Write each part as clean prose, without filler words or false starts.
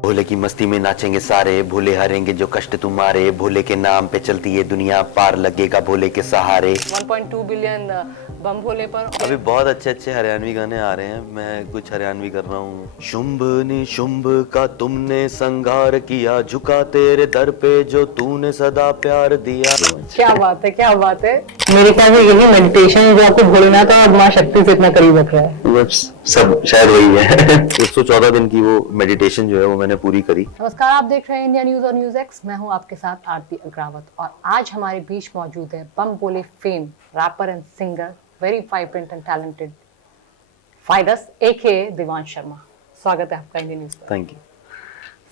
भोले की मस्ती में नाचेंगे सारे, भोले हारेंगे जो कष्ट तुम्हारे, भोले के नाम पे चलती है दुनिया, पार लगेगा भोले के सहारे। 1.2 बिलियन बम भोले पर। अभी बहुत अच्छे अच्छे हरियाणवी गाने आ रहे हैं, मैं कुछ हरियाणवी कर रहा हूँ। शुंभ निशुंभ का तुमने संहार किया, झुका तेरे दर पे जो तूने सदा प्यार दिया। क्या बात है, क्या बात है। मेरे ख्याल से यही मेडिटेशन जो आपको भोलेनाथ और माँ शक्ति से इतना करीब रख रहा है। वो सब शायद वही है। 114 दिन की वो मेडिटेशन जो है वो मैंने पूरी करी। नमस्कार, आप देख रहे हैं इंडिया न्यूज और न्यूज एक्स। मैं हूं आपके साथ आरती अग्रावत और आज हमारे बीच मौजूद है Bam Bhole fame rapper and singer, very vibrant and talented fierce AK Devansh Sharma. स्वागत है आपका इंडिया न्यूज पर। Thank you.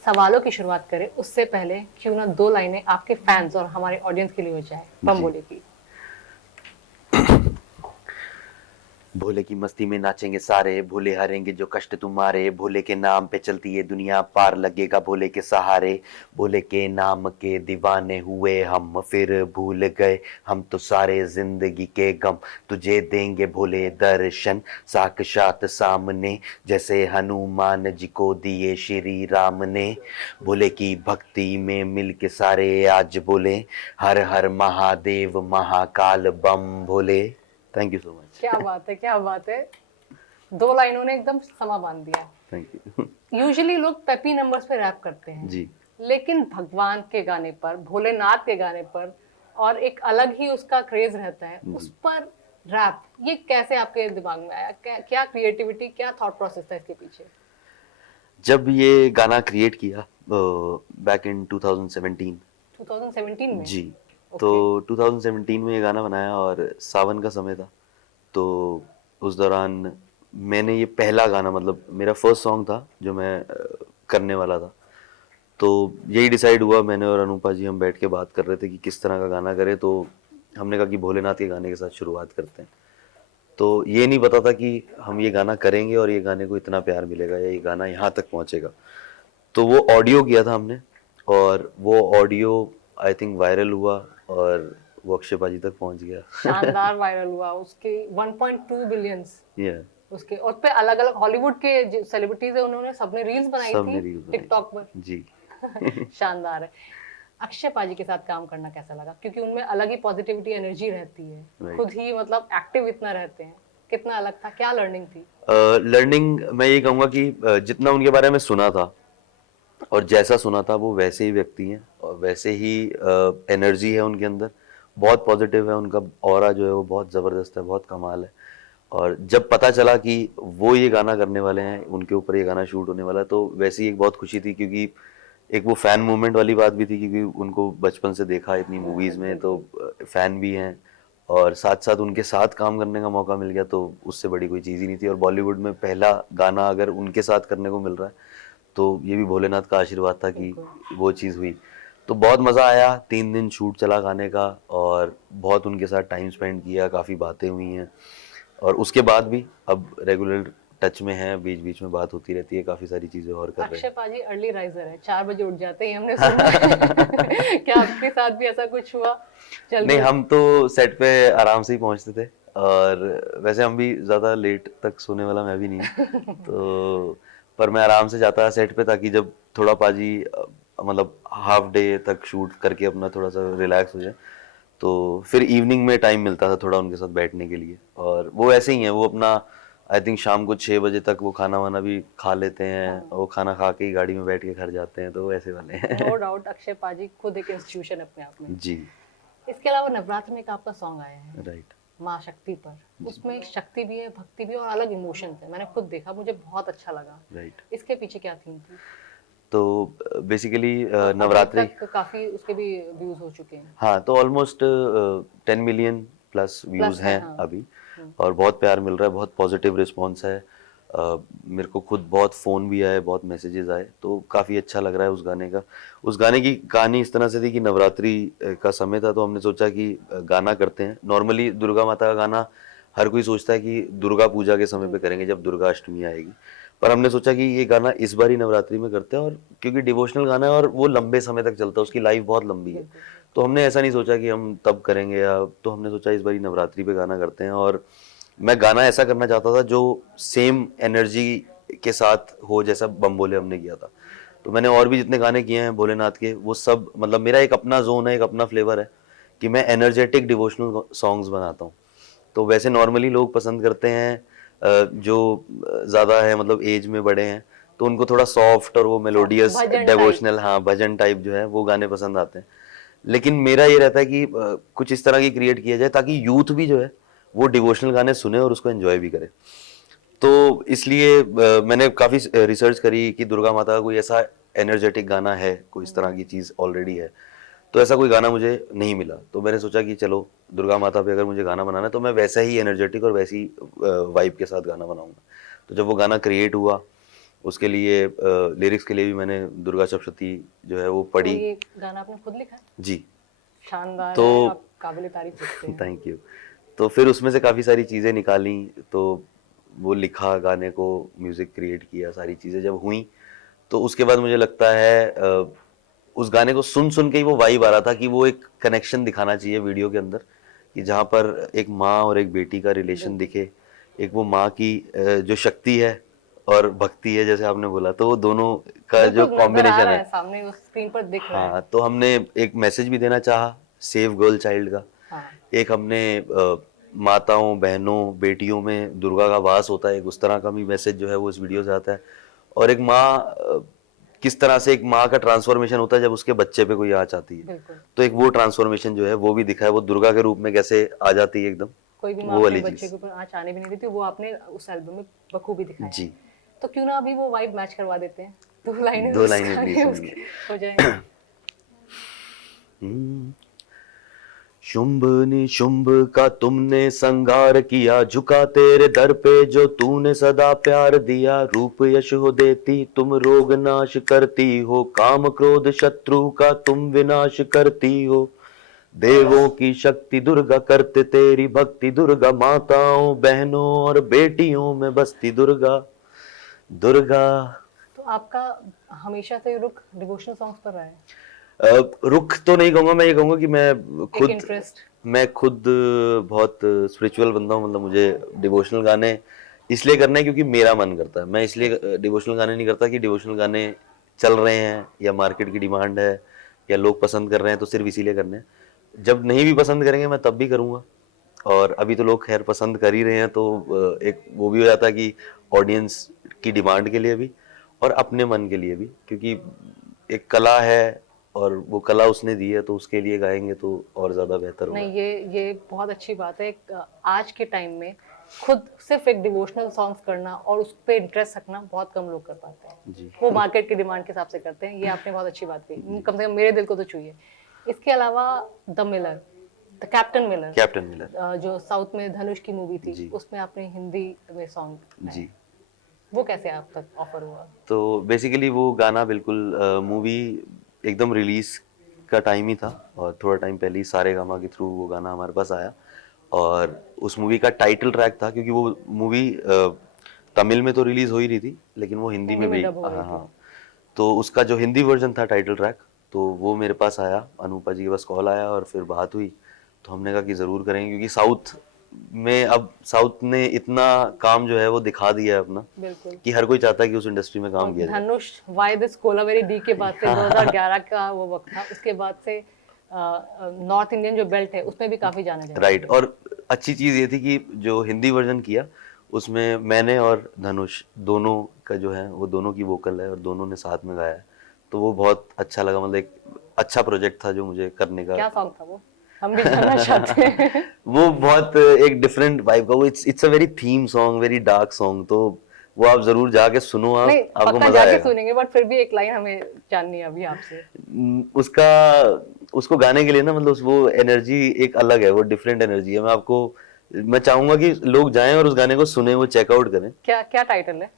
सवालों की शुरुआत करें उससे पहले क्यों ना दो लाइनें आपके फैंस और हमारे ऑडियंस के लिए हो जाए बम भोले की। भोले की मस्ती में नाचेंगे सारे, भोले हारेंगे जो कष्ट तुम्हारे, भोले के नाम पे चलती है दुनिया, पार लगेगा भोले के सहारे। भोले के नाम के दीवाने हुए हम, फिर भूल गए हम तो सारे जिंदगी के गम, तुझे देंगे भोले दर्शन साक्षात सामने, जैसे हनुमान जी को दिए श्री राम ने। भोले की भक्ति में मिल के सारे आज बोले, हर हर Mahadev Mahakal Bam Bhole. Thank you so much. क्या बात है, क्या बात है। दो लाइनों ने एकदम समा बांध दिया। Thank you. यूजुअली लोग पेपी नंबर्स पे रैप करते हैं जी। लेकिन भगवान के गाने पर, भोलेनाथ के गाने पर और एक अलग ही उसका क्रेज रहता है उस पर रैप, ये कैसे आपके दिमाग में आया? क्या क्रिएटिविटी, क्या थॉट प्रोसेस था इसके पीछे? जब ये गाना क्रिएट किया बैक इन 2017। 2017 में? जी। ओके। तो 2017 में ये गाना बनाया और सावन का समय था, तो उस दौरान मैंने ये पहला गाना, मतलब मेरा फर्स्ट सॉन्ग था जो मैं करने वाला था। तो यही डिसाइड हुआ, मैंने और अनुपा जी हम बैठ के बात कर रहे थे कि किस तरह का गाना करें, तो हमने कहा कि भोलेनाथ के गाने के साथ शुरुआत करते हैं। तो ये नहीं पता था कि हम ये गाना करेंगे और ये गाने को इतना प्यार मिलेगा या ये गाना यहाँ तक पहुँचेगा। तो वो ऑडियो किया था हमने और वो ऑडियो आई थिंक वायरल हुआ और वो अक्षय पाजी तक पहुँच गया। शानदार वायरल हुआ उसके 1.2 बिलियंस। yeah, उसके और पे अलग अलग हॉलीवुड के सेलिब्रिटीज है, उन्होंने सबने रील्स बनाई सबने थी रील बनाई। टिकटॉक पर। जी। शानदार है। अक्षय पाजी के साथ काम करना कैसा लगा? क्योंकि उनमें अलग ही पॉजिटिविटी, एनर्जी रहती है। Right. खुद ही मतलब एक्टिव इतना रहते हैं। कितना अलग था, क्या लर्निंग थी? लर्निंग मैं ये कहूँगा कि जितना उनके बारे में सुना था और जैसा सुना था वो वैसे ही व्यक्ति हैं और वैसे ही एनर्जी है उनके अंदर, बहुत पॉजिटिव है। उनका ऑरा जो है वो बहुत ज़बरदस्त है, बहुत कमाल है। और जब पता चला कि वो ये गाना करने वाले हैं, उनके ऊपर ये गाना शूट होने वाला है, तो वैसे ही एक बहुत खुशी थी, क्योंकि एक वो फ़ैन मूवमेंट वाली बात भी थी, क्योंकि उनको बचपन से देखा इतनी मूवीज़ में, तो फ़ैन भी हैं और साथ साथ उनके साथ काम करने का मौका मिल गया, तो उससे बड़ी कोई चीज़ ही नहीं थी। और बॉलीवुड में पहला गाना अगर उनके साथ करने को मिल रहा है, तो ये भी भोलेनाथ का आशीर्वाद था कि वो चीज़ हुई। तो बहुत मज़ा आया, 3 दिन शूट चला गाने का और बहुत उनके साथ टाइम स्पेंड किया, काफ़ी बातें हुई हैं और उसके बाद भी अब रेगुलर टच में है, बीच बीच में बात होती रहती है, काफ़ी सारी चीज़ें और कर रहे अक्षय हैं। पाजी अर्ली राइजर है, 4 बजे उठ जाते हैं, हमने सुना है। क्या आपके साथ भी ऐसा कुछ हुआ? जल्दी नहीं, हम तो सेट पे आराम से ही पहुंचते थे और वैसे हम भी ज़्यादा लेट तक सोने वाला मैं भी नहीं हूँ। तो पर मैं आराम से जाता सेट पे, ताकि जब थोड़ा पाजी मतलब हाफ डे तक शूट करके अपना थोड़ा सा रिलैक्स हो जाए, तो फिर इवनिंग में टाइम मिलता था थोड़ा उनके साथ बैठने के लिए। और वो ऐसे ही हैं, वो अपना आई थिंक शाम को 6 बजे तक वो खाना वाना भी खा लेते हैं, वो खाना खा के ही गाड़ी में बैठ के घर जाते हैं, तो वो ऐसे वाले हैं। नो डाउट अक्षय पाजी खुद एक इंस्टीट्यूशन अपने आप में। जी। इसके अलावा नवरात्र में एक आपका सॉन्ग आया है राइट। माँ शक्ति पर। उसमें शक्ति भी है, भक्ति भी, और अलग इमोशंस है। मैंने खुद देखा, मुझे बहुत अच्छा लगा। राइट। इसके पीछे क्या थीम थी? तो बेसिकली और अभी नवरात्रि, तक काफी उसके भी व्यूज हो चुके हैं। हाँ, तो almost 10 million plus views plus है, हैं हाँ। अभी और बहुत प्यार मिल रहा है, बहुत पॉजिटिव रिस्पॉन्स है। मेरे को खुद बहुत फ़ोन भी आए, बहुत मैसेजेस आए, तो काफ़ी अच्छा लग रहा है उस गाने का। उस गाने की कहानी इस तरह से थी कि नवरात्रि का समय था, तो हमने सोचा कि गाना करते हैं। नॉर्मली दुर्गा माता का गाना हर कोई सोचता है कि दुर्गा पूजा के समय पे करेंगे, जब दुर्गा अष्टमी आएगी, पर हमने सोचा कि ये गाना इस बार ही नवरात्रि में करते हैं, और क्योंकि डिवोशनल गाना है और वो लंबे समय तक चलता है, उसकी लाइफ बहुत लंबी है, तो हमने ऐसा नहीं सोचा कि हम तब करेंगे, या तो हमने सोचा इस बार नवरात्रि पे गाना करते हैं। और मैं गाना ऐसा करना चाहता था जो सेम एनर्जी के साथ हो जैसा बम बोले हमने किया था। तो मैंने और भी जितने गाने किए हैं भोलेनाथ के, वो सब मतलब मेरा एक अपना जोन है, एक अपना फ्लेवर है कि मैं एनर्जेटिक डिवोशनल सॉन्ग्स बनाता हूँ। तो वैसे नॉर्मली लोग पसंद करते हैं जो ज़्यादा है मतलब एज में बड़े हैं, तो उनको थोड़ा सॉफ्ट और वो मेलोडियस भजन टाइप। डिवोशनल, हाँ भजन टाइप जो है वो गाने पसंद आते हैं। लेकिन मेरा ये रहता है कि कुछ इस तरह की क्रिएट किया जाए ताकि यूथ भी जो है वो डिवोशनल गाने सुने और उसको एंजॉय भी करे। तो इसलिए मैंने काफ़ी रिसर्च करी कि दुर्गा माता का कोई ऐसा एनर्जेटिक गाना है, कोई इस तरह की चीज़ ऑलरेडी है। तो ऐसा कोई गाना मुझे नहीं मिला, तो मैंने सोचा कि चलो दुर्गा माता पे अगर मुझे गाना बनाना है तो मैं वैसा ही एनर्जेटिक और वैसी वाइब के साथ गाना बनाऊंगा। तो जब वो गाना क्रिएट हुआ, उसके लिए लिरिक्स के लिए भी मैंने दुर्गा सप्तशती जो है वो तो पढ़ी। ये गाना आपने खुद लिखा है? जी। शानदार तो है, आप काबिल तारीफ लिखते हैं। Thank you. तो फिर उसमें से काफ़ी सारी चीज़ें निकाली, तो वो लिखा, गाने को म्यूज़िक क्रिएट किया, सारी चीज़ें जब हुई तो उसके बाद मुझे लगता है उस गाने को सुन सुन के ही वो वाइब आ रहा था कि वो एक कनेक्शन दिखाना चाहिए वीडियो के अंदर, कि जहाँ पर एक माँ और एक बेटी का रिलेशन बिल्कुल। दिखे, एक वो माँ की जो शक्ति है और भक्ति है जैसे आपने बोला, तो वो दोनों का जो बिल्कुल नजर आ कॉम्बिनेशन रहा है। है, सामने उस स्क्रीन पर दिख रहा है। हाँ, तो हमने एक मैसेज भी देना चाहा सेव गर्ल चाइल्ड का। हाँ। एक हमने माताओं, बहनों, बेटियों में दुर्गा का वास होता है, एक उस तरह का भी मैसेज जो है वो इस वीडियो से आता है। और एक माँ किस तरह से एक माँ का ट्रांसफॉर्मेशन होता है जब उसके बच्चे पे कोई आँच आती है, बिल्कुल। तो एक वो ट्रांसफॉर्मेशन जो है वो भी दिखा है, वो दुर्गा के रूप में कैसे आ जाती है एकदम, कोई भी माँ वो अपने वाली बच्चे चीज। के ऊपर आँच आने भी नहीं देती, वो आपने उस एल्बम में बखूबी दिखाया है। जी। तो क्यों ना अभी वो वाइब मैच करवा देते हैं, 2 लाइनें 2 उस लाइनें प्लीज गाने सुनिए। उसकी हो जाए। शुंभ निशुंभ का तुमने संगार किया, झुका तेरे दर पे जो तूने सदा प्यार दिया। रूप यश हो देती तुम रोग नाश करती हो, काम क्रोध शत्रु का तुम विनाश करती हो। देवों की शक्ति दुर्गा, करते तेरी भक्ति दुर्गा, माताओं बहनों और बेटियों में बसती दुर्गा दुर्गा। तो आपका हमेशा से रुख डिवोशनल सॉन्ग्स पर रहा है? रुख तो नहीं कहूंगा, मैं ये कहूंगा कि मैं एक खुद इंटरेस्ट। बहुत स्पिरिचुअल बंदा हूँ। मतलब मुझे डिवोशनल गाने इसलिए करना है क्योंकि मेरा मन करता है। मैं इसलिए डिवोशनल गाने नहीं करता कि डिवोशनल गाने चल रहे हैं या मार्केट की डिमांड है या लोग पसंद कर रहे हैं तो सिर्फ इसीलिए करने हैं। जब नहीं भी पसंद करेंगे मैं तब भी करूँगा, और अभी तो लोग खैर पसंद कर ही रहे हैं, तो एक वो भी हो जाता है कि ऑडियंस की डिमांड के लिए भी और अपने मन के लिए भी, क्योंकि एक कला है और वो कला उसने दी है तो उसके लिए गाएंगे तो और ज़्यादा बेहतर होगा। नहीं, ये बहुत अच्छी बात है। आज के टाइम में खुद सिर्फ एक डिवोशनल सॉन्ग्स करना और उस पे इंटरेस्ट रखना बहुत कम लोग कर पाते हैं। जी। वो मार्केट की डिमांड के हिसाब से करते हैं। ये आपने बहुत अच्छी बात कही, कम से कम मेरे दिल को तो छुई है। इसके अलावा the Miller, the captain Miller, captain Miller. जो साउथ में धनुष की मूवी थी, जी। उसमें आपने हिंदी में सॉन्ग जी। वो कैसे आप तक ऑफर हुआ? तो बेसिकली वो गाना बिल्कुल मूवी एकदम रिलीज का टाइम ही था और थोड़ा टाइम पहले ही सारेगामा के थ्रू वो गाना हमारे पास आया। और उस मूवी का टाइटल ट्रैक था, क्योंकि वो मूवी तमिल में तो रिलीज हो ही रही थी लेकिन वो हिंदी हिंदी में में भी, डब हो रही हाँ थी। हाँ। तो उसका जो हिंदी वर्जन था टाइटल ट्रैक, तो वो मेरे पास आया, अनूपा जी के पास कॉल आया और फिर बात हुई। तो हमने कहा कि ज़रूर करेंगे, क्योंकि साउथ में अब साउथ ने इतना काम जो है वो दिखा दिया है अपना बिल्कुल। कि हर कोई चाहता है कि उस इंडस्ट्री में काम और किया जाए। धनुष वाई दिस कोलावेरी डी के बाद से 2011 का वो वक्त था, उसके बाद से नॉर्थ इंडियन जो बेल्ट है उसमें भी काफी जाने जाते राइट। हैं। और अच्छी चीज़ ये थी कि जो हिंदी वर्जन किया उसमें मैंने और धनुष दोनों का जो है वो दोनों की वोकल है और दोनों ने साथ में गाया है। तो वो बहुत अच्छा लगा, मतलब एक अच्छा प्रोजेक्ट था जो मुझे करने का। क्या सॉन्ग था वो, हम भी जानना चाहते हैं। वो बहुत एक डिफरेंट वाइब का, वो it's a very theme song, very dark song. तो वो आप जरूर जाके सुनो, नहीं, आपको पक्का मजा जाके आएगा। सुनेंगे, बट फिर भी एक लाइन हमें जाननी है अभी आपसे। उसका उसको गाने के लिए ना, मतलब वो एनर्जी एक अलग है, वो डिफरेंट एनर्जी है। मैं चाहूंगा कि लोग जाएं और उस गाने को सुने, वो चेकआउट करें। क्या क्या टाइटल है?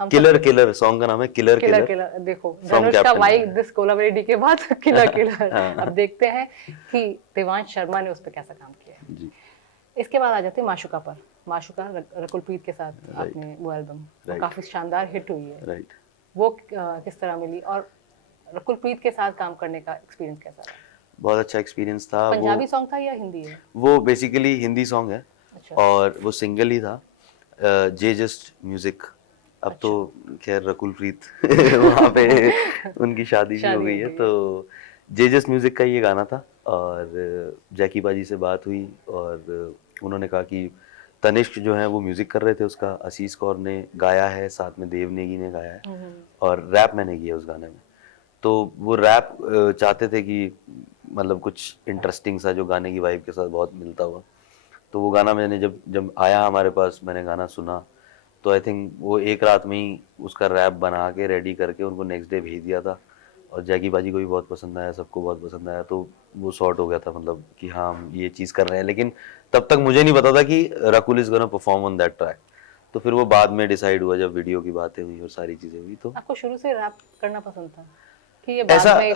हम सब किलर किलर सॉन्ग का नाम है, किलर किलर किलर किलर। देखो फ्रॉम धनुष का कैप्टन वाई मिलर। दिस कोलावेरी डी के बाद किलर किलर। अब हाँ। देखते हैं कि देवांश शर्मा ने उस पर कैसा काम किया है। जी। इसके बाद आ जाते हैं माशुका पर। माशुका रकुल प्रीत के साथ राइट। आपने वो एल्बम, वो राइट। काफी शानदार हिट हुई है। राइट। वो किस तरह मिली और रकुल प्रीत के साथ काम करने का एक्सपीरियंस कैसा रहा? बहुत अच्छा एक्सपीरियंस था वो। पंजाबी सॉन्ग था या हिंदी है? वो बेसिकली हिंदी सॉन्ग है अच्छा। और वो सिंगल ही था। जे जस्ट म्यूजिक अब तो खैर रकुल प्रीत वहाँ पे उनकी शादी भी हो गई है। तो जेजस म्यूजिक का ये गाना था और जैकी बाजी से बात हुई और उन्होंने कहा कि तनिष्क जो है वो म्यूजिक कर रहे थे उसका, आशीष कौर ने गाया है, साथ में देव नेगी ने गाया है और रैप मैंने किया उस गाने में। तो वो रैप चाहते थे कि मतलब कुछ इंटरेस्टिंग सा जो गाने की वाइब के साथ बहुत मिलता हुआ। तो वो गाना मैंने जब जब आया हमारे पास, मैंने गाना सुना तो आई थिंक वो एक रात में ही उसका रैप बना के रेडी करके उनको नेक्स्ट डे भेज दिया था और जैकी बाजी को भी बहुत पसंद आया, सबको बहुत पसंद आया। तो वो सॉर्ट हो गया था मतलब कि हाँ हम ये चीज़ कर रहे हैं। लेकिन तब तक मुझे नहीं पता था कि Rakul is gonna perform on that track. तो फिर वो बाद में डिसाइड हुआ जब वीडियो की बातें हुई और सारी चीज़ें हुई। तो आपको शुरू से रैप करना पसंद था कि ये बाद ऐसा में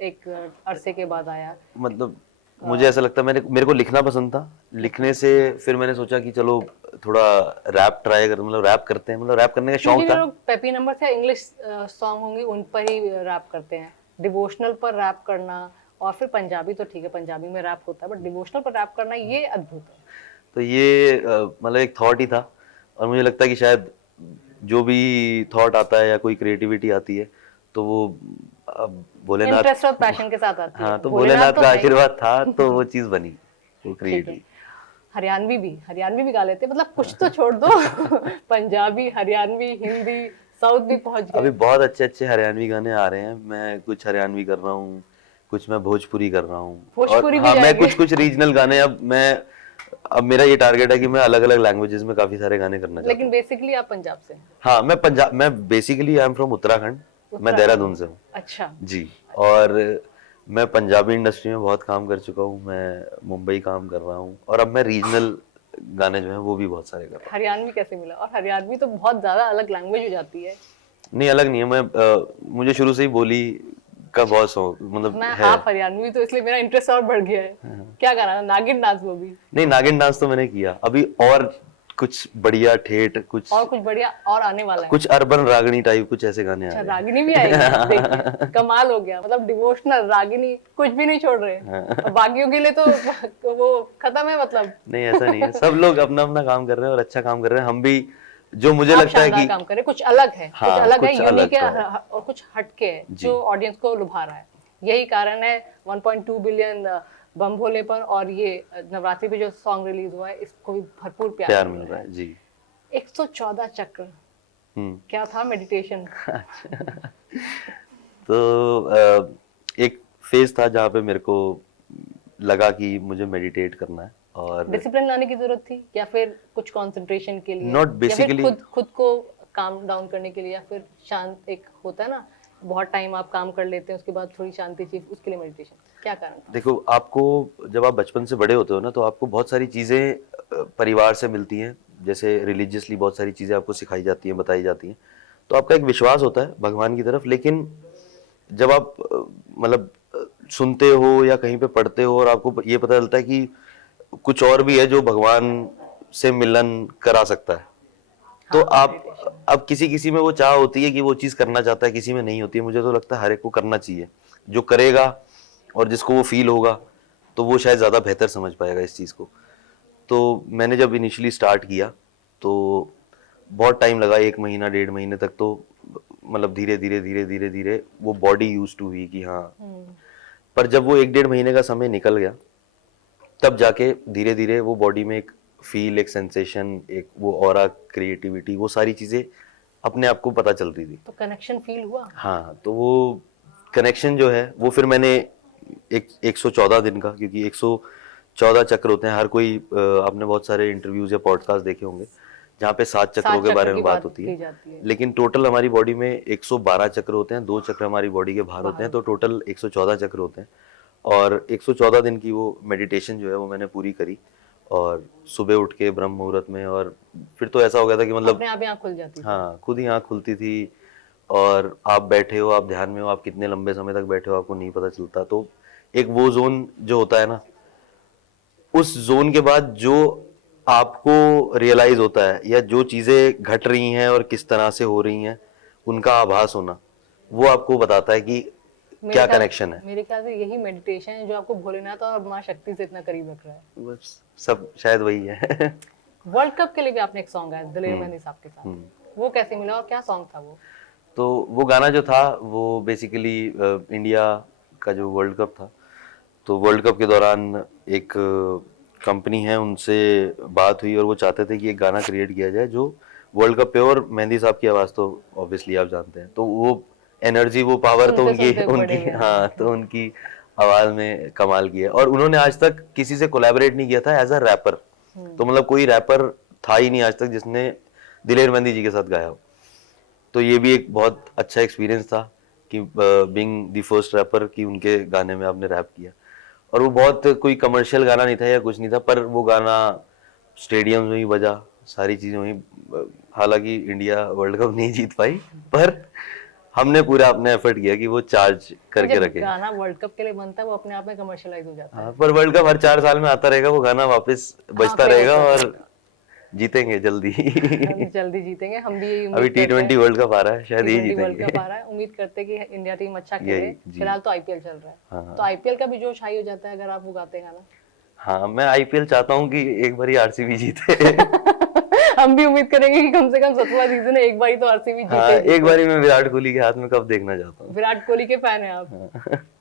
एक अरसे के बाद आया? मतलब मुझे ऐसा लगता है मेरे को लिखना पसंद था। लिखने से फिर मैंने सोचा कि चलो थोड़ा रैप ट्राई कर, मतलब रैप करते हैं, मतलब रैप करने का शौक क्योंकि था। लोग पेपी नंबर या इंग्लिश सॉन्ग होंगे उन पर ही रैप करते हैं। डिवोशनल पर रैप करना और फिर पंजाबी तो ठीक है, पंजाबी में रैप होता है, बट डिवोशनल पर रैप करना ये अद्भुत है। तो ये मतलब एक थॉट ही था और मुझे लगता है कि शायद जो भी थॉट आता है या कोई क्रिएटिविटी आती है तो वो अब भोलेनाथ, इंटरेस्ट और पैशन के साथ आती है। हाँ तो भोलेनाथ भोलेनाथ तो का है ही। आशीर्वाद था तो वो चीज़ बनी, वो क्रिएट ठीक है। हुई। हरियाणवी भी गा लेते हैं, मतलब कुछ तो छोड़ दो। पंजाबी, हरियाणवी, हिंदी, साउथ भी पहुंच अभी गए। बहुत अच्छे अच्छे हरियाणवी गाने आ रहे हैं। मैं कुछ हरियाणवी कर रहा हूँ, कुछ मैं भोजपुरी कर रहा हूँ और भोजपुरी भी हाँ मैं जाएंगे। कुछ कुछ रीजनल गाने अब मेरा ये टारगेट है कि मैं अलग अलग लैंग्वेजेस में काफी सारे गाने करना चाहता लेकिन हूँ। बेसिकली आप पंजाब से हैं। हाँ मैं basically I am from Uttarakhand, मैं उत्तराखंड देहरादून में। से हूँ। अच्छा। जी। और मैं पंजाबी इंडस्ट्री में बहुत काम कर चुका हूँ, मैं मुंबई काम कर रहा हूँ और अब मैं रीजनल गाने जो हैं वो भी बहुत सारे कर रहा हूँ। हरियाणवी कैसे मिला? और हरियाणवी तो बहुत ज्यादा अलग लैंग्वेज हो जाती है। नहीं अलग नहीं है, मुझे शुरू से ही बोली का अच्छा। बहुत शौक मतलब मैं है। आप हरियाणवी तो इसलिए मेरा इंटरेस्ट और बढ़ गया है। क्या गाना था? नागिन डांस वो भी? नहीं नागिन डांस तो मैंने किया अभी, और कुछ बढ़िया ठेठ, और कुछ कुछ बढ़िया और आने वाला है। कुछ अर्बन रागनी टाइप कुछ ऐसे गाने आ अच्छा, रहे रागिनी भी आएगी? देखिए कमाल हो गया, मतलब डिवोशनल, रागिनी, कुछ भी नहीं छोड़ रहे। और बाकियों के लिए तो वो खत्म है मतलब। नहीं ऐसा नहीं है, सब लोग अपना अपना काम कर रहे हैं और अच्छा काम कर रहे हैं। हम भी, जो मुझे आप लगता है शानदार कि काम करें, कुछ अलग है, कुछ हाँ अलग है, कुछ यूनिक अलग है तो है। और कुछ हटके है जी जो ऑडियंस को लुभा रहा है। यही कारण है 1.2 बिलियन बम भोले पर और ये नवरात्रि पे जो सॉन्ग रिलीज हुआ है इसको भी भरपूर प्यार प्यार मिल मिल रहा रहा है। है जी। 114 चक्र हम्म। क्या था? मेडिटेशन? तो एक फेज था जहाँ पे मेरे को लगा कि मुझे मेडिटेट करना है और डिसिप्लिन लाने की जरूरत थी या फिर कुछ कंसंट्रेशन के लिए नॉट या फिर बेसिकली, खुद को काम डाउन करने के लिए या फिर शांत, एक होता है ना बहुत टाइम आप काम कर लेते हैं उसके बाद थोड़ी शांति चाहिए, उसके लिए मेडिटेशन? क्या कारण था? देखो आपको जब आप बचपन से बड़े होते हो ना तो आपको बहुत सारी चीज़ें परिवार से मिलती हैं, जैसे रिलीजियसली बहुत सारी चीज़ें आपको सिखाई जाती हैं, बताई जाती हैं। तो आपका एक विश्वास होता है भगवान की तरफ। लेकिन जब आप मतलब सुनते हो या कहीं पे पढ़ते हो और आपको ये पता चलता है कि कुछ और भी है जो भगवान से मिलन करा सकता है, तो हाँ, आप मेडिटेशन। अब किसी किसी में वो चाह होती है कि वो चीज़ करना चाहता है, किसी में नहीं होती है। मुझे तो लगता है हर एक को करना चाहिए। जो करेगा और जिसको वो फील होगा तो वो शायद ज़्यादा बेहतर समझ पाएगा इस चीज़ को। तो मैंने जब इनिशियली स्टार्ट किया तो बहुत टाइम लगा, 1 महीना 1.5 महीने तक। तो मतलब धीरे धीरे धीरे धीरे धीरे वो बॉडी यूज टू हुई कि हाँ। पर जब वो 1 1.5 महीने का समय निकल गया तब जाके धीरे धीरे वो बॉडी में एक फील, एक सेंसेशन, एक वो ऑरा, क्रिएटिविटी, वो सारी चीज़ें अपने आप को पता चल रही थी। तो कनेक्शन फील हुआ? हाँ तो वो कनेक्शन जो है वो फिर मैंने 114 दिन का, क्योंकि 114 चक्र होते हैं। हर कोई आपने बहुत सारे इंटरव्यूज या पॉडकास्ट देखे होंगे जहाँ पे 7 चक्रों 7 के चक्र बारे की में बात बात होती की है। जाती है। लेकिन टोटल हमारी बॉडी में 112 चक्र होते हैं, 2 चक्र हमारी बॉडी के बाहर होते हैं, तो टोटल 114 चक्र होते हैं। और 114 दिन की वो मेडिटेशन जो है वो मैंने पूरी करी और सुबह उठ के ब्रह्म मुहूर्त में। और फिर तो ऐसा हो गया था कि मतलब अपने आप ही आँख खुल जाती थी? हाँ खुद ही आँख खुलती थी। और आप बैठे हो, आप ध्यान में हो, आप कितने लंबे समय तक बैठे हो आपको नहीं पता चलता। तो एक वो जोन जो होता है ना, उस जोन के बाद जो आपको रियलाइज होता है या जो चीजें घट रही हैं और किस तरह से हो रही हैं उनका आभास होना, वो आपको बताता है कि क्या कनेक्शन है। मेरे ख्याल से यही मेडिटेशन है जो आपको भोलेनाथ और माँ शक्ति से इतना करीब रख रहा है। बस सब शायद वही है। वर्ल्ड कप के लिए भी आपने एक सॉन्ग गाया दिलेर मेहंदी साहब के साथ। वो कैसे मिला और क्या सॉन्ग था वो? तो वो गाना जो था वो बेसिकली इंडिया का जो वर्ल्ड कप था, तो वर्ल्ड कप के दौरान एक कंपनी है उनसे बात हुई और वो चाहते थे कि एक गाना क्रिएट किया जाए जो वर्ल्ड कप पे, और मेहंदी साहब की आवाज़ तो ऑब्वियसली आप जानते हैं, तो वो एनर्जी वो पावर तो सुनते उनकी सुनते बड़े उनकी हैं। हाँ, तो उनकी आवाज़ में कमाल की है। और उन्होंने आज तक किसी से कोलैबोरेट नहीं किया था एज अ रैपर, तो मतलब कोई रैपर था ही नहीं आज तक जिसने दिलेर मेहंदी जी के साथ गाया हो। तो ये भी एक बहुत अच्छा एक्सपीरियंस था कि बीइंग द फर्स्ट रैपर कि उनके गाने में आपने रैप किया। और वो बहुत कोई कमर्शियल गाना नहीं था या कुछ नहीं था, पर वो गाना स्टेडियम में ही बजा, सारी चीज़ें वहीं। हालांकि इंडिया वर्ल्ड कप नहीं जीत पाई, पर हमने पूरा अपने एफर्ट किया कि वो चार्ज करके जब रखे। गाना वर्ल्ड कप के लिए बनता है वो अपने आप में कमर्शियलाइज हो जाता हाँ, है। पर वर्ल्ड कप हर 4 साल में आता रहेगा, वो गाना वापस हाँ, बजता फेमस रहेगा होता और रहेगा। जीतेंगे जल्दी। हम जल्दी जीतेंगे, हम भी यही अभी उम्मीद टी करते ट्वेंटी हैं। वर्ल्ड कप आ रहा है, शायद यही T20 वर्ल्ड जीतेंगे। कप आ रहा है, उम्मीद करते हैं कि इंडिया टीम अच्छा खेले। यही जी। फिलहाल तो आईपीएल चल रहा है, हाँ। तो आईपीएल का भी जोश हाई हो जाता है अगर आप वो गाते हैं गाना। हाँ, मैं आईपीएल चाहता हूँ कि एक बारी आरसीबी जीते। हम भी उम्मीद करेंगे कि कम से कम 7वां सीजन है, एक बारी तो आरसीबी हाँ, जीतेगी। एक बारी मैं विराट कोहली के हाथ में कप देखना चाहता हूँ। विराट कोहली के फैन है आप?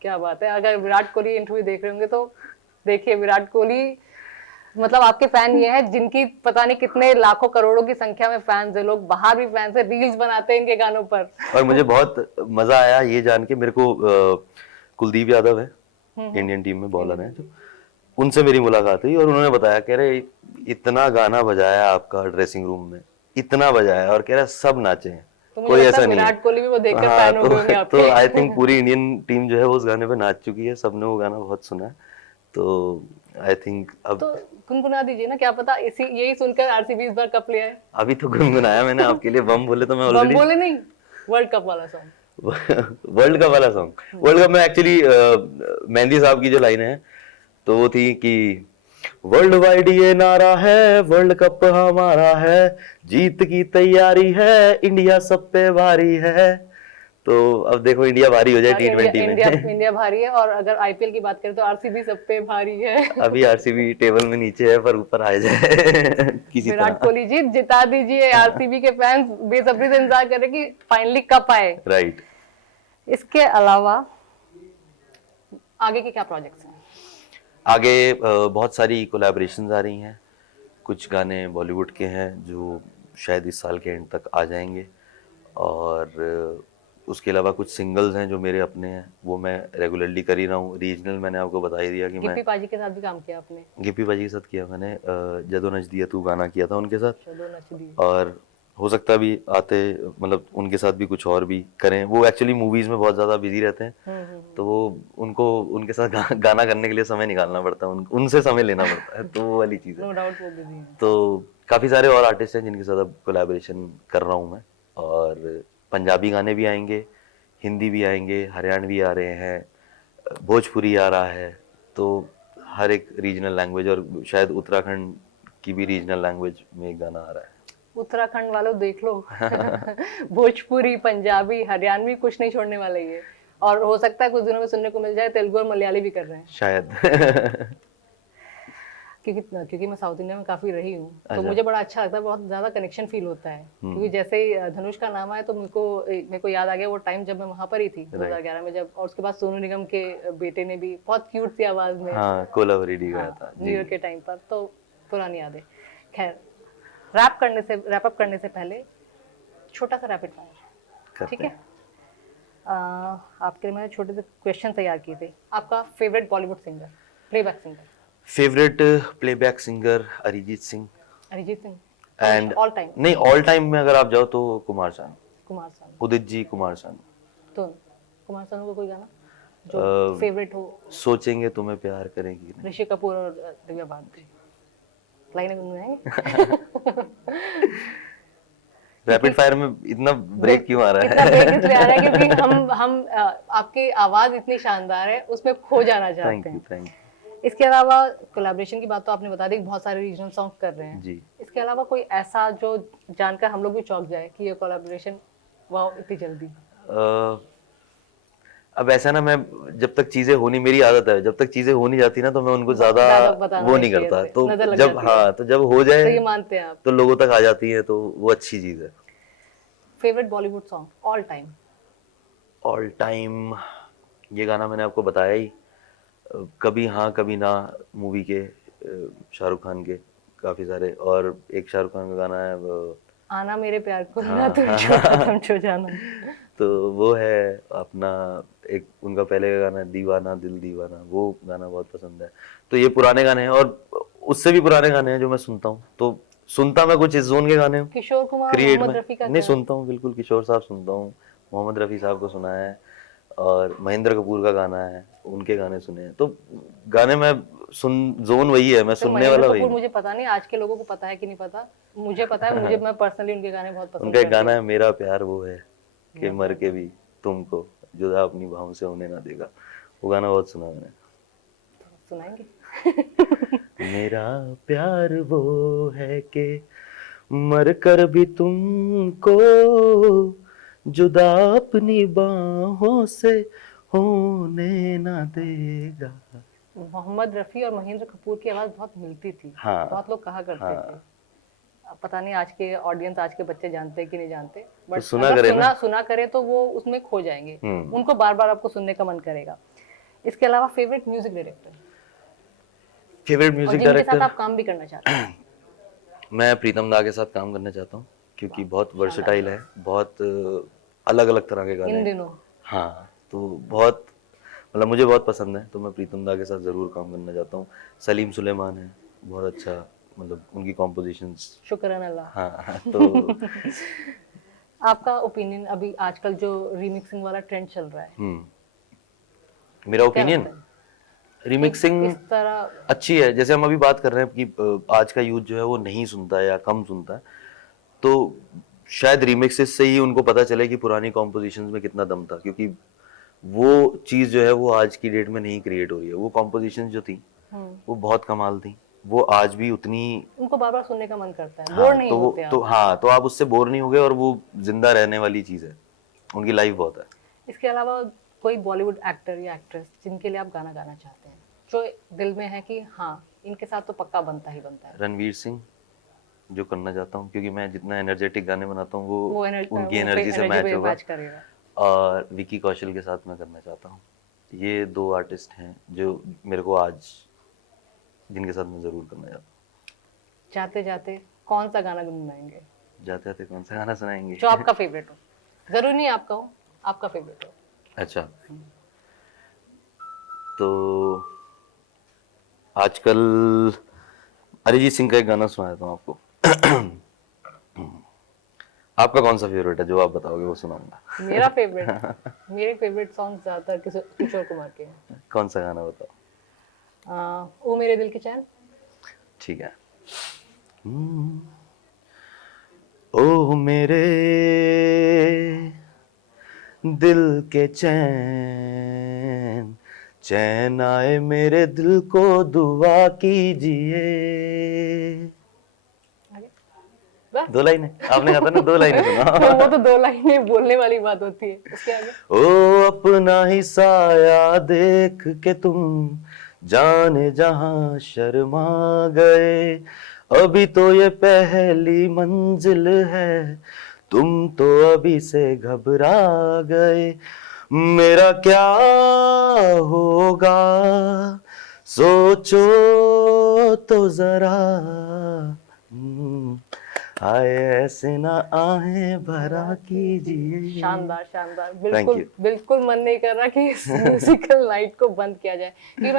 क्या बात है, अगर विराट कोहली इंटरव्यू देख रहे होंगे तो देखिए, विराट कोहली मतलब आपके फैन ये है जिनकी पता नहीं कितने लाखों करोड़ों की संख्या में फैंस है, लोग बाहर भी फैंस है, रील्स बनाते हैं इनके गानों पर। और मुझे बहुत मजा आया ये जान के, मेरे को कुलदीप यादव है इंडियन टीम में बॉलर है जो, उनसे मेरी मुलाकात हुई और उन्होंने बताया, कह रहे इतना गाना बजाया आपका ड्रेसिंग रूम में, इतना बजाया, और कह रहा सब नाचे हैं, तो मुझे कोई लगता ऐसा है नहीं है। विराट कोहली भी वो देखकर हाँ, फैन हो गए होंगे तो आपके। आई थिंक पूरी इंडियन टीम जो है वो उस गाने पे नाच चुकी है, सबने वो गाना बहुत सुना है। तो आई थिंक अब तो गुनगुना दीजिए ना, क्या पता इसी यही सुनकर आरसीबी इस बार कप ले आए। अभी तो गुनगुनाया मैंने आपके लिए, बम बोले तो मैं बम ऑलरेडी। बोले नहीं, वर्ल्ड कप वाला सॉन्ग। वर्ल्ड कप वाला सॉन्ग, वर्ल्ड कप में एक्चुअली मेहंदी साहब की जो लाइन है तो वो थी कि वर्ल्ड वाइड ये नारा है, वर्ल्ड कप हमारा है, जीत की तैयारी है, इंडिया सब पे भारी है। तो अब देखो इंडिया भारी हो जाए और इंडिया T20 इंडिया में। इंडिया भारी है, और अगर आईपीएल की बात करें तो आरसीबी सब पे भारी है। अभी आरसीबी टेबल में नीचे है पर ऊपर आ जाए किसी विराट तरह। कोहली जी जिता दीजिए, आरसीबी के फैंस बेसब्री से इंतजार कर रहे कि फाइनली कप आए। राइट। इसके अलावा आगे के क्या प्रोजेक्ट्स हैं? आगे बहुत सारी कोलैबोरेशंस आ रही हैं, कुछ गाने बॉलीवुड के हैं जो शायद इस साल के एंड तक आ जाएंगे, और उसके अलावा कुछ सिंगल्स हैं जो मेरे अपने हैं, वो मैं रेगुलरली कर ही रहा हूँ। रीजनल मैंने आपको बता ही दिया कि मैं गिप्पी पाजी के साथ भी काम किया आपने? गिप्पी बाजी के साथ किया मैंने, जदो नच दिया तू गाना किया था उनके साथ, चलो नच दी। और हो सकता भी आते मतलब उनके साथ भी कुछ और भी करें। वो एक्चुअली मूवीज में बहुत ज़्यादा बिजी रहते हैं, तो वो उनको उनके साथ गाना करने के लिए समय निकालना पड़ता है, उनसे समय लेना पड़ता है, तो वो वाली चीज़ है। नो डाउट वो बिजी हैं। तो काफ़ी सारे और आर्टिस्ट हैं जिनके साथ अब कोलैबोरेशन कर रहा हूँ मैं, और पंजाबी गाने भी आएंगे, हिंदी भी आएंगे, हरियाणवी आ रहे हैं, भोजपुरी आ रहा है, तो हर एक रीजनल लैंग्वेज, और शायद उत्तराखंड की भी रीजनल लैंग्वेज में एक गाना आ रहा है। उत्तराखंड वालों देख लो। भोजपुरी, पंजाबी, हरियाणवी कुछ नहीं छोड़ने वाले ये, और हो सकता है कुछ दिनों में सुनने को मिल जाए तेलुगु और मलयाली भी कर रहे हैं, शायद। क्योंकि मैं साउथ इंडिया में काफी रही हूँ, तो अच्छा। मुझे बड़ा अच्छा लगता है, बहुत ज्यादा कनेक्शन फील होता है। क्योंकि जैसे ही धनुष का नाम आया तो मेरे को याद आ गया वो टाइम जब मैं वहां पर ही थी 2011 में, जब और उसके बाद सोनू निगम के बेटे ने भी बहुत क्यूट सी आवाज में हाँ, कोलावरेडी गाया था न्यू ईयर के टाइम पर, तो पुरानी यादें। खैर, रैप अप करने से पहले छोटा सा रैपिड फायर, करते ठीक है? हैं। आपके लिए मैंने छोटे से क्वेश्चन तैयार किए थे। आपका favourite Bollywood singer, playback singer? Favourite playback singer Arijit Singh, Arijit Singh. And all time? नहीं, ऑल टाइम में अगर आप जाओ तो कुमार सानू, कुमार सानू। उदित जी, कुमार सानू। तो कुमार सानू का कोई गाना जो फेवरेट हो? सोचेंगे तुम्हें प्यार करेंगी नहीं। ऋषि कपूर और दिव्या भारती, लाइनें गुनगुनाएंगे? रैपिड फायर में इतना ब्रेक क्यों आ रहा इतना है? ब्रेक इसलिए आ रहा है क्योंकि हम आपकी आवाज इतनी शानदार है, उसमें खो जाना चाहते थैंक यू, हैं। थैंक यू इसके अलावा कोलैबोरेशन की बात तो आपने बता दी, बहुत सारे रीजनल सॉन्ग कर रहे हैं जी। इसके अलावा कोई ऐसा जो जानकर हम लोग भी चौंक जाए कि ये कोलैबोरेशन, वाह इतनी जल्दी? अब ऐसा ना, मैं जब तक चीजें होनी, मेरी आदत है, जब तक चीजें हो नहीं जाती ना तो मैं उनको ज्यादा बताना वो नहीं नहीं करता, चाहिए, तो नजर लग जब जाती है। हाँ, तो जब हो तो ये जाए मानते हैं आप? तो लोगों तक आ जाती है, तो वो अच्छी चीज है। Favourite Bollywood song all time? All time, ये गाना मैंने आपको बताया ही, कभी हाँ कभी ना मूवी के, शाहरुख खान के काफ़ी सारे, और एक शाहरुख खान का गाना है वो, आना मेरे प्यार को ना हाँ तुम छोटा तुम छो जाना। तो वो है अपना, एक उनका पहले का गाना है दीवाना दिल दीवाना, वो गाना बहुत पसंद है। तो ये पुराने गाने हैं, और उससे भी पुराने गाने हैं जो मैं सुनता हूँ। तो सुनता मैं कुछ इस जोन के गाने हूँ, किशोर कुमार, क्रिएट मोहम्मद में रफी का नहीं क्या? सुनता हूँ, बिल्कुल किशोर साहब सुनता हूँ, मोहम्मद रफ़ी साहब को सुना है, और महेंद्र कपूर का गाना है, उनके गाने सुने हैं। तो गाने में सुन, जोन वही है, मैं तो सुनने महेंद्र वाला वही कपूर हूँ। मुझे पता नहीं आज के लोगों को पता है कि नहीं पता, मुझे पता है, मुझे मैं पर्सनली उनके गाने बहुत पसंद उनका एक करती गाना हूँ। है मेरा प्यार वो है कि मर के भी तुमको जुदा अपनी बाहों से होने ना देगा, वो गाना बहुत सुना मैंने। सुनाएंगे? मेरा प्यार वो है कि मर कर भी तुमको जुदा अपनी बाहों से होने ना देगा। मोहम्मद रफी और महेंद्र कपूर की आवाज बहुत मिलती थी, हाँ बहुत लोग कहा करते थे। हाँ, अब पता नहीं आज के ऑडियंस, आज के बच्चे जानते हैं कि नहीं जानते, तो बट सुना अगर करे ना। सुना करे तो वो उसमें खो जाएंगे, हम्म। उनको बार बार आपको सुनने का मन करेगा। इसके अलावा फेवरेट म्यूजिक डायरेक्टर फेवरेट और म्यूजिक जिनके साथ डायरेक्टर, आप काम भी करना चाहते हैं? मैं प्रीतम दा के साथ काम करना चाहता हूँ, क्योंकि बहुत शानदार। वर्सेटाइल है, बहुत अलग अलग तरह के गाने इन हैं। दिनों हाँ, तो बहुत, मतलब मुझे बहुत पसंद है, तो मैं प्रीतम दा के साथ ज़रूर काम करना चाहता हूँ। सलीम सुलेमान है, बहुत अच्छा, मतलब उनकी कॉम्पोजिशंस। शुक्रान अल्लाह। हाँ तो आपका ओपिनियन अभी आजकल जो रीमिक्सिंग वाला ट्रेंड चल रहा है, मेरा क्या ओपिनियन, लगता है? रिमिक्सिंग इस तरह अच्छी है। जैसे हम अभी बात कर रहे हैं कि आज का यूथ जो है वो नहीं सुनता है या कम सुनता है, तो शायद रीमिक्सेस से ही उनको पता चले कि पुरानी कॉम्पोजिशंस में कितना दम था, क्योंकि वो चीज़ जो है वो आज की डेट में नहीं क्रिएट हो रही है। वो कॉम्पोजिशंस जो थी वो बहुत कमाल थी, वो आज भी उतनी, उनको बार बार सुनने का मन करता है, बोर हाँ नहीं तो वो होते तो आप? हाँ तो आप उससे बोर नहीं हो गए, और वो जिंदा रहने वाली चीज़ है, उनकी लाइफ बहुत है। इसके अलावा कोई बॉलीवुड एक्टर या एक्ट्रेस जिनके लिए आप गाना गाना चाहते हैं, जो दिल में है कि हाँ इनके साथ तो पक्का बनता ही बनता है? रणवीर सिंह, जो करना चाहता हूँ, क्योंकि मैं जितना एनर्जेटिक गाने बनाता हूँ वो उनकी वो एनर्जी से एनर्जी मैच पे होगा। मैच करेगा। और विकी कौशल के साथ मैं करना चाहता हूँ। ये दो आर्टिस्ट हैं जो मेरे को आज, जिनके साथ मैं ज़रूर करना चाहता हूँ। जाते जाते कौन सा गाना गुनगुनाएंगे जाते जाते कौन सा गाना सुनाएंगे? जो आपका फेवरेट हो? जरूरी नहीं आपका हो, आपका फेवरेट हो। अच्छा, तो आजकल अरिजीत सिंह का एक गाना सुना देता हूँ आपको। आपका कौन सा फेवरेट है, जो आप बताओगे वो सुनाऊंगा। मेरा फेवरेट, मेरे फेवरेट सॉन्ग ज्यादातर किशोर कुमार के हैं। कौन सा गाना बताओ? ओ मेरे दिल के चैन। ठीक है। ओ मेरे दिल के चैन, चैन आए मेरे दिल को दुआ कीजिए। आगे? बस। दो लाइनें आपने कहा था ना, दो लाइनें सुना। तो वो तो दो लाइनें बोलने वाली बात होती है, उसके आगे? ओ अपना ही साया देख के तुम जाने जहां शर्मा गए, अभी तो ये पहली मंजिल है, तुम तो अभी से घबरा गए। मेरा क्या होगा सोचो तो जरा, आए ऐसे ना आहें भरा कीजिए। शानदार शानदार, थैंक बिल्कुल यू। बिल्कुल मन नहीं कर रहा कि इस म्यूजिकल नाइट को बंद किया जाए, क्योंकि मैं